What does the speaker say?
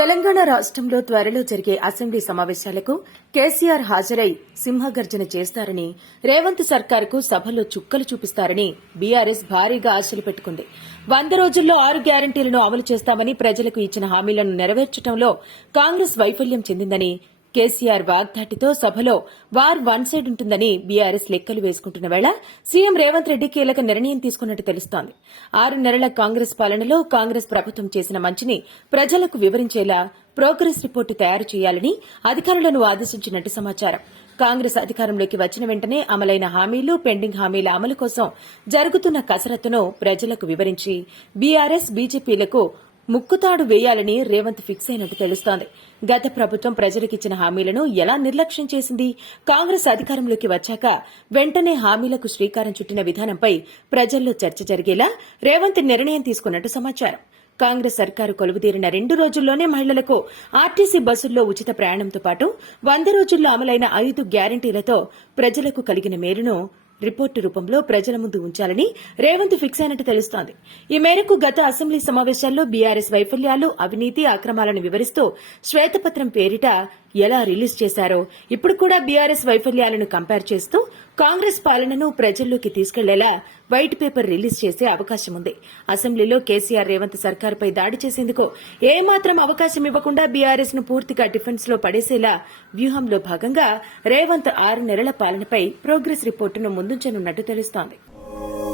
తెలంగాణ రాష్ట్రంలో త్వరలో జరిగే అసెంబ్లీ సమావేశాలకు కేసీఆర్ హాజరై సింహగర్జన చేస్తారని రేవంత్ సర్కార్కు సభలో చుక్కలు చూపిస్తారని బీఆర్ఎస్ భారీగా ఆశలు పెట్టుకుంది. వంద రోజుల్లో ఆరు గ్యారంటీలను అమలు చేస్తామని ప్రజలకు ఇచ్చిన హామీలను నెరవేర్చడంలో కాంగ్రెస్ వైఫల్యం చెందిందని కేసీఆర్ వాగ్దాటితో సభలో వార్ వన్ సైడ్ ఉంటుందని బీఆర్ఎస్ లెక్కలు వేసుకుంటున్న వేళ సీఎం రేవంత్ రెడ్డి కీలక నిర్ణయం తీసుకున్నట్టు తెలుస్తోంది. ఆరు నెలల కాంగ్రెస్ పాలనలో కాంగ్రెస్ ప్రభుత్వం చేసిన మంచిని ప్రజలకు వివరించేలా ప్రోగ్రెస్ రిపోర్టు తయారు చేయాలని అధికారులను ఆదేశించినట్టు సమాచారం. కాంగ్రెస్ అధికారంలోకి వచ్చిన వెంటనే అమలైన హామీలు పెండింగ్ హామీల అమలు కోసం జరుగుతున్న కసరత్తును ప్రజలకు వివరించి బీఆర్ఎస్ బీజేపీలకు ముక్కుతాడు వేయాలని రేవంత్ ఫిక్స్ అయినట్టు తెలుస్తోంది. గత ప్రభుత్వం ప్రజలకిచ్చిన హామీలను ఎలా నిర్లక్ష్యం చేసింది? కాంగ్రెస్ అధికారంలోకి వచ్చాక వెంటనే హామీలకు శ్రీకారం చుట్టిన విధానంపై ప్రజల్లో చర్చ జరిగేలా రేవంత్ నిర్ణయం తీసుకున్నట్టు సమాచారం. కాంగ్రెస్ సర్కారు కొలువుదీరిన రెండు రోజుల్లోనే మహిళలకు ఆర్టీసీ బస్సుల్లో ఉచిత ప్రయాణంతో పాటు వంద రోజుల్లో అమలైన ఐదు గ్యారంటీలతో ప్రజలకు కలిగిన మేలును రిపోర్టు రూపంలో ప్రజల ముందు ఉంచాలని రేవంత్ ఫిక్స్ అయినట్టు తెలుస్తోంది. ఈ మేరకు గత అసెంబ్లీ సమావేశాల్లో బీఆర్ఎస్ వైఫల్యాలు అవినీతి అక్రమాలను వివరిస్తూ శ్వేతపత్రం పేరిట ఎలా రిలీజ్ చేశారో ఇప్పుడు కూడా బీఆర్ఎస్ వైఫల్యాలను కంపేర్ చేస్తూ కాంగ్రెస్ పాలనను ప్రజల్లోకి తీసుకెళ్ళేలా వైట్ పేపర్ రిలీజ్ చేసే అవకాశం ఉంది. అసెంబ్లీలో కేసీఆర్ రేవంత్ సర్కార్పై దాడి చేసేందుకు ఏమాత్రం అవకాశం ఇవ్వకుండా బీఆర్ఎస్ను పూర్తిగా డిఫెన్స్లో పడేసేలా వ్యూహంలో భాగంగా రేవంత్ ఆరు నెలల పాలనపై ప్రోగ్రెస్ రిపోర్టును ముందుంచనున్నట్టు తెలుస్తోంది.